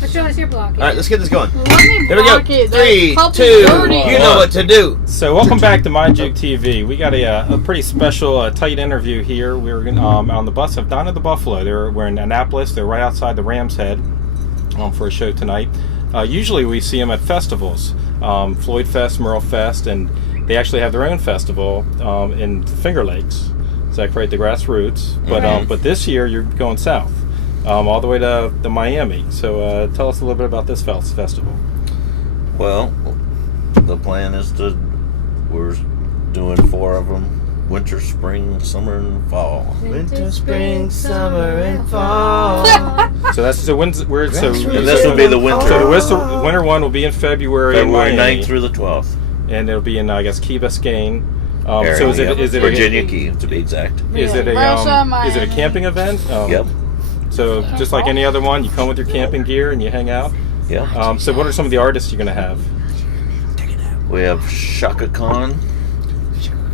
Let's show us your block. All right, let's get this going. Let me Here we go. block it. 3, That 2, dirty. you know what to do. So welcome back to MyJoogTV. We got a pretty special, tight interview here. We were on the bus of Donna the Buffalo. We're in Annapolis. They're right outside the Rams Head for a show tonight. Usually we see them at festivals, Floyd Fest, Merle Fest, and they actually have their own festival in Finger Lakes. Is that correct? The Grassroots. But this year you're going south, all the way to Miami. So tell us a little bit about this festival. Well, the plan is we're doing 4 of them: winter, spring, summer, and fall. Winter, spring, summer, and fall. So that's And this will be the winter. So the winter one will be in February February in 9th through the 12th. And it'll be in, I guess, Key Biscayne. Area, So is it Virginia Key, to be exact. Is it a camping event? Yep. So just like any other one, you come with your camping gear and you hang out. Yeah. So what are some of the artists you're going to have? We have Shaka Khan,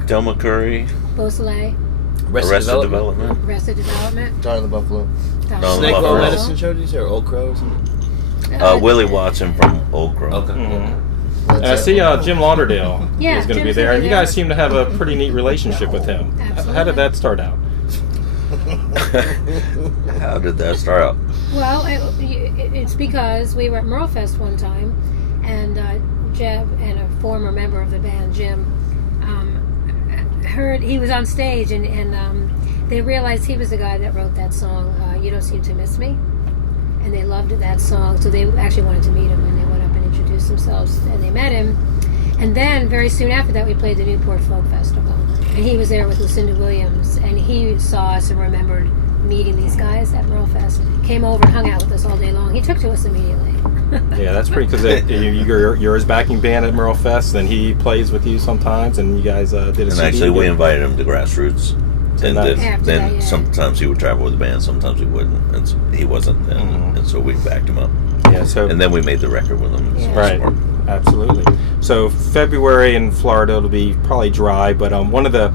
Del McCurry, Beausoleil, Arrested Development. Arrested Development, Donna the Buffalo. Donna Snake Buffalo. Oil Medicine Show, did you say, or Old Crow or something? Willie Watson from Old Crow. Okay. And I see Jim Lauderdale Yeah, is going to be Jim's there. gonna And be you guys there. seem to have a pretty neat relationship with him. Absolutely. How did that start out? How did that start out? Well, it's because we were at Merle Fest one time, and Jeb and a former member of the band, Jim, heard he was on stage, and they realized he was the guy that wrote that song, You Don't Seem to Miss Me. And they loved that song, so they actually wanted to meet him, and they went up and introduced themselves, and they met him. And then, very soon after that, we played the Newport Folk Festival. And he was there with Lucinda Williams, and he saw us and remembered meeting these guys at Merle Fest. Came over and hung out with us all day long. He took to us immediately. Yeah, that's pretty, because you're his backing band at Merle Fest, and he plays with you sometimes, and you guys did a And CD actually, we together. invited him to Grassroots. And After then that, yeah. sometimes he would travel with the band, sometimes he wouldn't. And so he wasn't then, and so we backed him up. Yeah, so And then we made the record with him. Yeah. right, absolutely. So February in Florida, it'll be probably dry, but one of the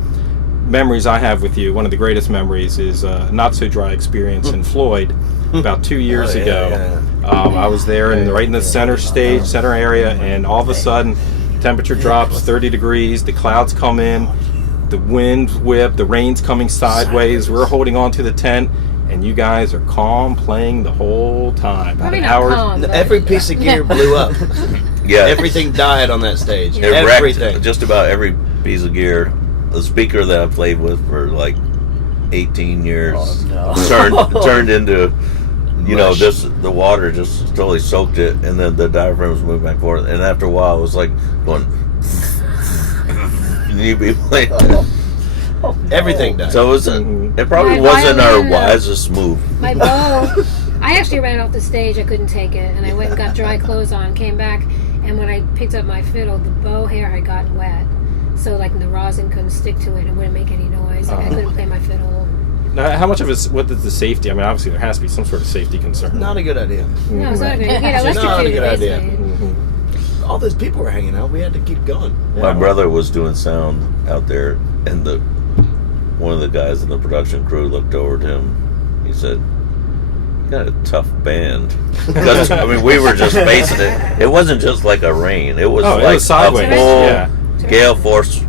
memories I have with you, one of the greatest memories, is a not so dry experience in Floyd about 2 years ago. I was there right in the center area, and all of a sudden temperature drops 30 degrees, the clouds come in, the wind whip, the rain's coming sideways, we're holding on to the tent, and you guys are calm playing the whole time. About Probably an not hour. calm, but- Every piece of gear blew up. Yeah. Everything died on that stage. It Everything. wrecked just about every piece of gear. The speaker that I played with for like 18 years turned into, Mush. the water just totally soaked it, and then the diaphragm was moving back and forth. And after a while, it was like going, and you'd be playing. Everything died. So it probably My wasn't our violin, wisest move. My bow, I actually ran off the stage. I couldn't take it, and I went and got dry clothes on, came back, and when I picked up my fiddle, the bow hair had gotten wet. So like the rosin couldn't stick to it, and it wouldn't make any noise. Like, I couldn't play my fiddle. Now, how much of it, what is the safety? I mean, obviously there has to be some sort of safety concern. Not a good idea. No, it's not a good idea. It's not a good idea. Basically. All those people were hanging out. We had to keep going. My brother was doing sound out there, and one of the guys in the production crew looked over to him. He said, "You got a tough band." Because, I mean, we were just facing it. It wasn't just like a rain. It was it like was sideways. a full Yeah. gale force.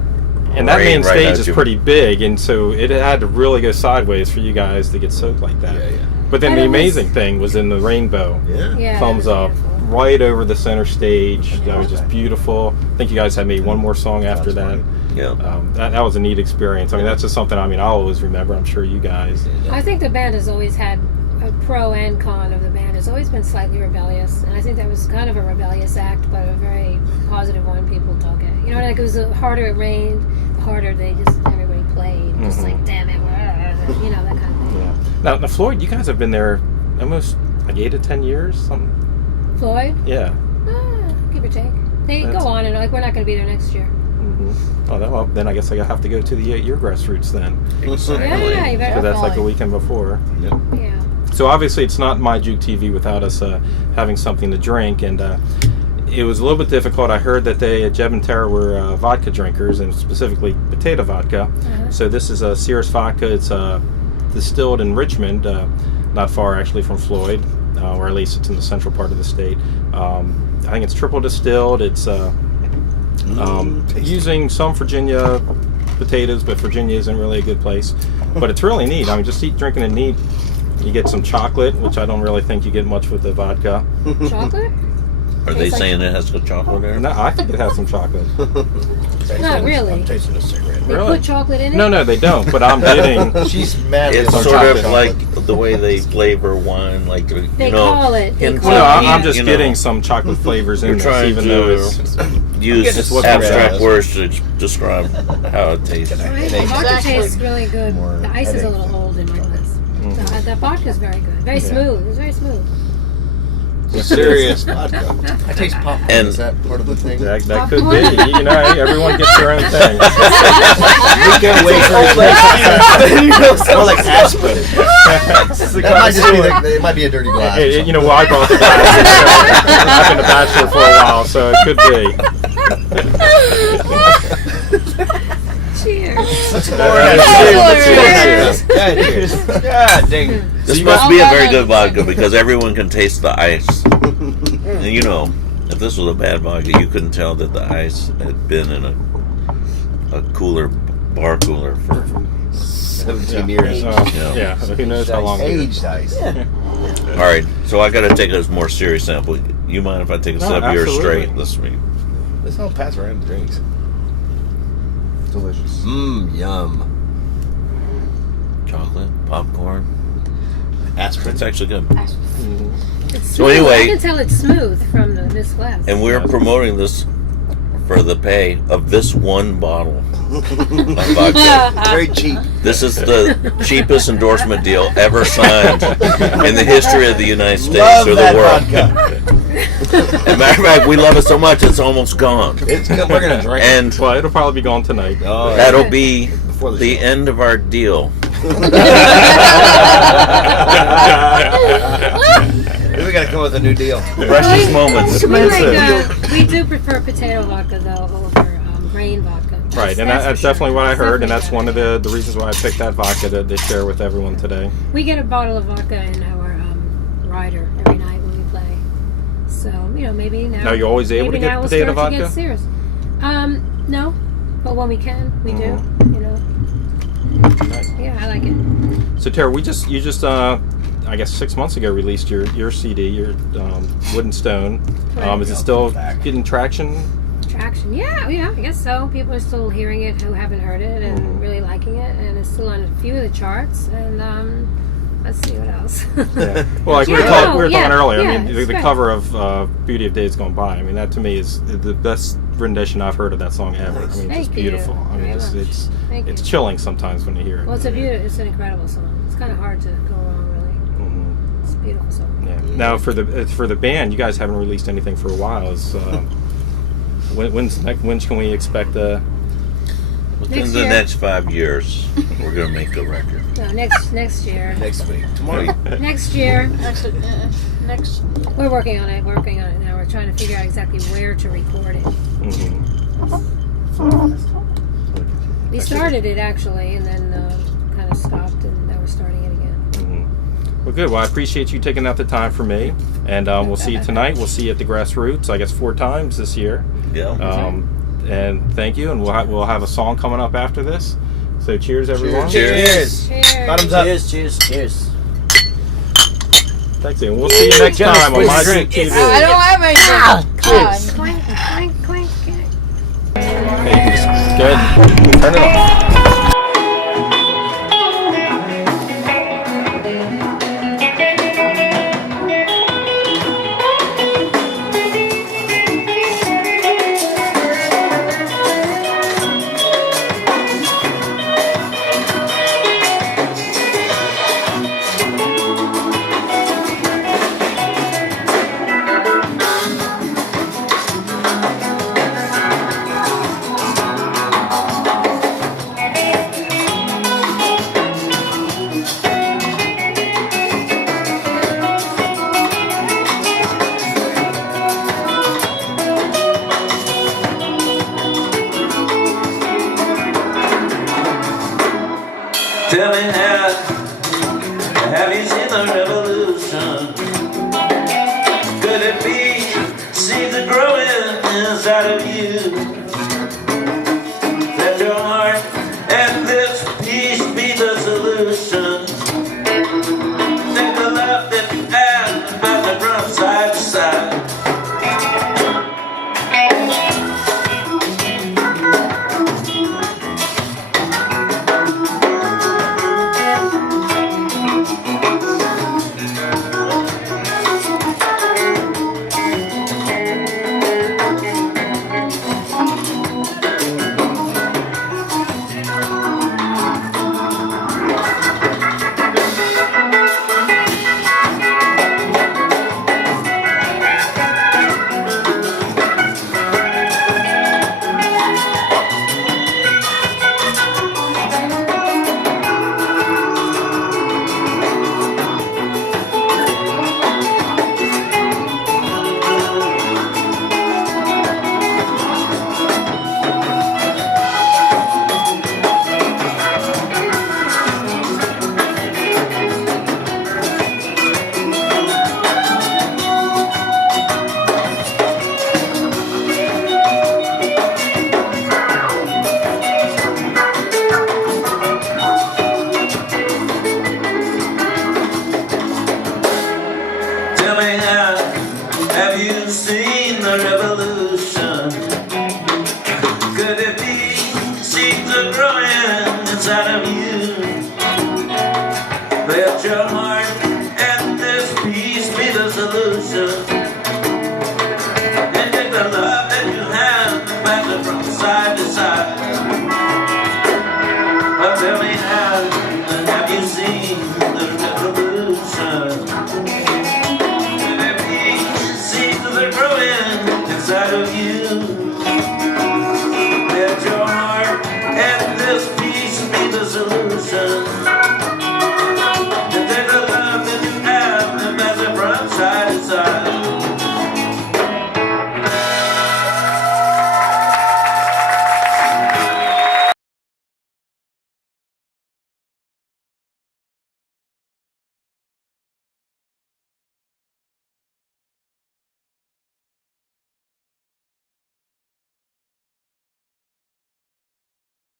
And that main rain right stage at is you. pretty big, and so it had to really go sideways for you guys to get soaked like that. Yeah. But then And the it was- amazing thing was in the rainbow. Yeah. Yeah, Thumbs that was up, beautiful. right over the center stage. That was just beautiful. I think you guys had maybe one more song after that. Yeah. That was a neat experience. I mean, that's just something, I'll always remember. I'm sure you guys. I think the band has always had a pro and con of the band. It's always been slightly rebellious, and I think that was kind of a rebellious act, but a very positive one. People took it. You know, like it was the harder it rained, the harder everybody played. Just like, damn it, you know, that kind of thing. Yeah. Now, Floyd, you guys have been there almost like 8 to 10 years. Something. Floyd, Yeah. give or take. They That's- go on and like we're not going to be there next year. Oh, well, then I guess I have to go to your grassroots then, Yeah, you better. because that's like the weekend before. Yep. Yeah. So obviously it's not MyJoogTV without us having something to drink, and it was a little bit difficult. I heard that Jeb and Tara were vodka drinkers, and specifically potato vodka. So this is a Cirrus Vodka. It's distilled in Richmond, not far actually from Floyd. or at least it's in the central part of the state. I think it's triple distilled. It's using some Virginia potatoes, but Virginia isn't really a good place. But it's really neat. I mean, just drinking it neat. You get some chocolate, which I don't really think you get much with the vodka. Chocolate? Are they saying it has some chocolate in it? No, I think it has some chocolate. Not really. I'm tasting a cigarette. They Really? put chocolate in it? No, they don't. But I'm getting. She's mad. It's about sort of chocolate. like the way they flavor wine, like They you know. call it. They in call Well, it. no, I'm just you know, getting some chocolate flavors in You're this, trying even to though it's. use It's what abstract comes words to describe how it tastes. Right? The vodka tastes really good. The ice is a little old in my glass. The vodka is very good. Very smooth. It's very smooth. Serious vodka. I taste popcorn. And- Is that part of the thing? That could be. You know, everyone gets their own thing. We can't wait for more like aspirin. That might just be it might be a dirty glass. or You know, well, I brought the glass. I've been a bachelor for a while, so it could be. Cheers. Cheers. God dang. This must be a very good vodka because everyone can taste the ice. And you know, if this was a bad vodka, you couldn't tell that the ice had been in a bar cooler for 17 years. Yeah, who knows how long. Aged ice. All right, so I got to take a more serious sample. You mind if I take a sip of yours absolutely. straight this week? Let's all pass around the drinks. Delicious. Yum. Chocolate, popcorn. Aspirin. It's actually good. It's So smooth. anyway- I can tell it's smooth from this glass. And we're promoting this for the pay of this one bottle of vodka. Very cheap. This is the cheapest endorsement deal ever signed in the history of the United States Love or that the world. vodka. As a matter of fact, we love it so much it's almost gone. It's good. We're gonna drink. And Well, it'll probably be gone tonight. Oh, that'll be Before the the show. end of our deal. We gotta come with a new deal. Precious moments. We do prefer potato vodka though over grain vodka. Right, and that's for definitely sure. what I heard, and Definitely that's one of the reasons why I picked that vodka to share with everyone today. We get a bottle of vodka in our rider every night when we play. So maybe now. Now, you're always able to maybe get now we'll potato start to vodka? get Cirrus. No, but when we can, we do. Nice. Yeah, I like it. So Tara, you just I guess 6 months ago released your CD, your Wooden Stone. Is it still getting traction? Traction, yeah, I guess so. People are still hearing it who haven't heard it and really liking it, and it's still on a few of the charts. And let's see what else. Yeah. Well, like we were Yeah, talking earlier. yeah, I mean, it's the great. cover of Beauty of Days Gone By. I mean, that to me is the best rendition I've heard of that song ever. I mean, it's Thank just you beautiful. I mean, very much. Thank it's you. chilling sometimes when you hear it. Well, it's an incredible song. It's kind of hard to go wrong, really. It's a beautiful song. Yeah. Now for the band, you guys haven't released anything for a while. Is when can we expect Within Next the year. next 5 years, we're going to make a record. No, next year. Next week. Tomorrow. Next year. Actually, next. We're working on it. We're working on it now. We're trying to figure out exactly where to record it. We started it actually, and then kind of stopped, and now we're starting it again. Well, good. Well, I appreciate you taking out the time for me, and we'll see you tonight. We'll see you at the Grassroots. I guess 4 times this year. Yeah. And thank you. And we'll have a song coming up after this. So cheers, everyone. Cheers. Cheers. Bottoms up. Cheers. Thanks, and we'll see you next time on MyJoogTV. I don't have any. Clink, clink, clink. Good. Turn it off. inside of you. Let your heart and this peace be the solution. Take the love that you have and pass it from side to side. Have you seen the revolution? Could it be seeds are growing inside of you? Let your heart and this peace be the solution. And take the love that you have and pass it from side to side. But tell me now, have you seen the revolution? Inside of you, let your heart and this peace be the solution.